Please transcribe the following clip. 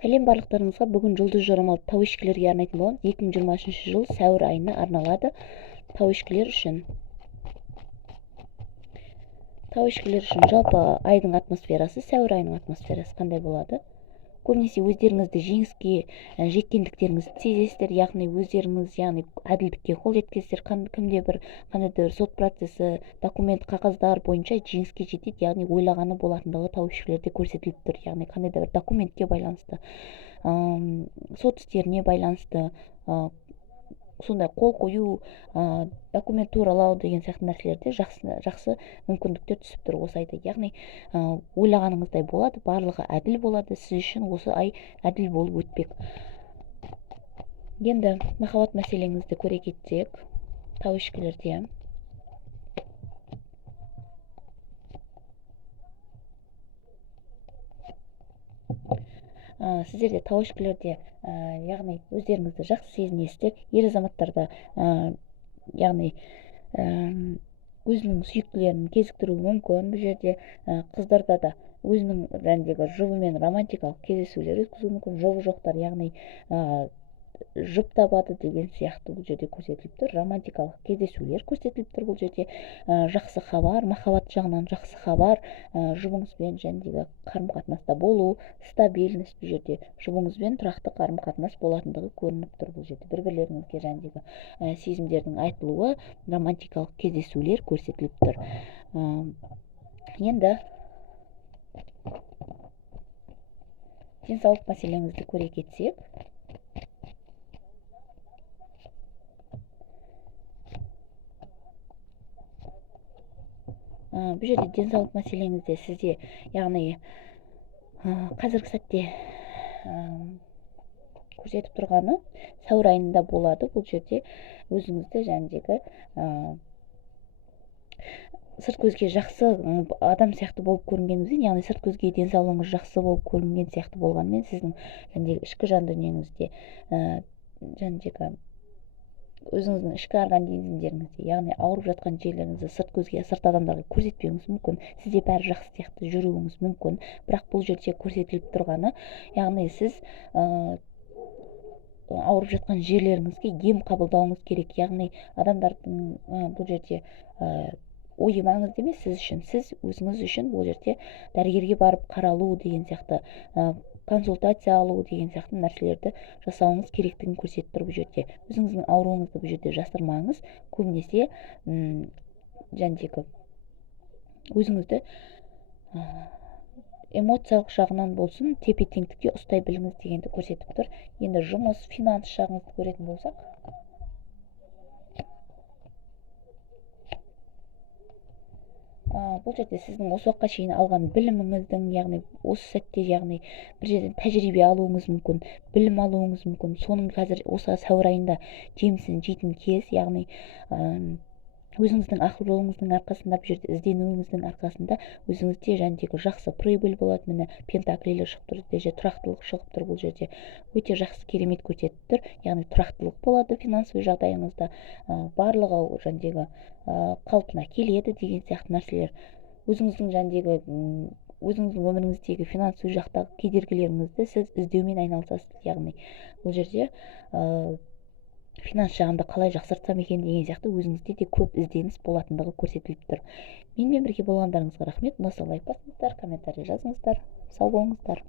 Сәлем барлықтарыңызға. Бүгін жұлдыз жорамал тау ешкілерге арнайтын боламыз. 2023 жыл сәуір айына арналады. Тау ешкілер үшін жалпы айдың атмосферасы, сәуір айының атмосферасы қандай болады? Көбінесе өздеріңізді жеңіске жеткендіктеріңізді сезесіздер, яғни өздеріңіз әділдікке қол жеткізесіздер. Кімде бір қандай да бір сот процесі, документ, қағаздар бойынша жеңіске жетеді, яғни ойлағаны болатындығы тау ешкілерде көрсетіліп тұр. Яғни қандай да бір документке байланысты, сот істеріне байланысты, сондай қол қою, документ туралау деген сияқты нәрселерде жақсы мүмкіндіктер түсіп тұр осы айда. Яғни ойлағаныңыздай болады, барлығы әділ болады. Сіз үшін осы ай әділ болып өтпек. Енді махаббат мәселеңізді көре кетсек, тау ешкілерде сіздерде тау ешкілерде яғни өздеріңізді жақсы сезінесіздер. Ер азаматтарда яғни өзінің сүйіктілерін кезіктіруі мүмкін. Бұл жерде қыздарда да өзінің жұбымен романтикалық кездесулер өткізуі мүмкін. Жұбы жоқтар яғни жұп табады деген сияқты бұл жерде көрсетіліп тұр. Романтикалық кездесулер көрсетіліп тұр бұл жерде. Жақсы хабар, махаббат жағынан жақсы хабар, жұбыңызбен қарым-қатынаста болу, стабильность, бұл жерде жұбыңызбен тұрақты қарым-қатынас болатындығы көрініп тұр бұл жерде. Бір-бірлеріңізге сезімдердің айтылуы, романтикалық кездесулер көрсетіліп тұр. Енді денсаулық мәселеңізді көре кетсек, бұл жерде денсаулық мәселеңізде сізде яғни қазіргі сәтте көрсетіп тұрғаны сәуір айында болады. Бұл жерде өзіңізді сырт көзге жақсы адам сияқты болып көрінгеніңізден, яғни сырт көзге денсаулығыңыз жақсы болып көрінген сияқты болғанымен, сіздің ішкі жан дүниеңізде өзіңіздің ішкі организмдеріңізде, яғни ауырып жатқан жерлеріңізді сырт көзге, сырт адамдарға көрсетпеуіңіз мүмкін. Сізде бәрі жақсы сияқты жүруіңіз мүмкін. Бірақ бұл жерде көрсетіліп тұрғаны, яғни сіз ауырып жатқан жерлеріңізге ем қабылдауыңыз керек. Яғни адамдардың бұл жерде ойы маңызды емес сіз үшін. Сіз өзіңіз үшін бұл жерде дәрігерге барып қаралу деген сияқты, консультация алу деген сияқты нәрселерді жасауыңыз керектігін көрсетіп тұр бұл жерде. Өзіңіздің ауруыңызды бұл жерде жасырмаңыз. Көбінесе өзіңізді эмоциялық жағынан болсын, тепе-теңдікте ұстай біліңіз дегенді көрсетіп тұр. Енді жұмыс, финанс жағыңызды көретін болсақ, бұл жерде сіздің осы уақытқа шейін алған біліміңіздің, яғни осы сәтте бір жерден тәжірибе алуыңыз мүмкін, білім алуыңыз мүмкін. Соның қазір осы сәуір айында жемісін жейтін кез, яғни өзіңіздің ақыл жолыңыздың арқасында, бұл жерде ізденуіңіздің арқасында өзіңізде жақсы прибыль болады. Міне пентаклилер шығып тұр, тұрақтылық шығып тұр. Бұл жерде өте жақсы керемет көрсетіп тұр. Яғни тұрақтылық болады финансовый жағдайыңызда, барлығы қалпына келеді деген сияқты нәрселер. Өзіңіздің өміріңіздегі финансовый жақтағы кедергілеріңізді сіз іздеумен айналысасыз. Яғни бұл жерде финанс жағында қалай жақсартсам екен деген сияқты өзіңізде де көп ізденіс болатындығы көрсетіліп тұр. Менімен бірге болғандарыңызға рахмет. Ұнаса лайк басыңыздар, комментарий жазыңыздар. Сау болыңыздар.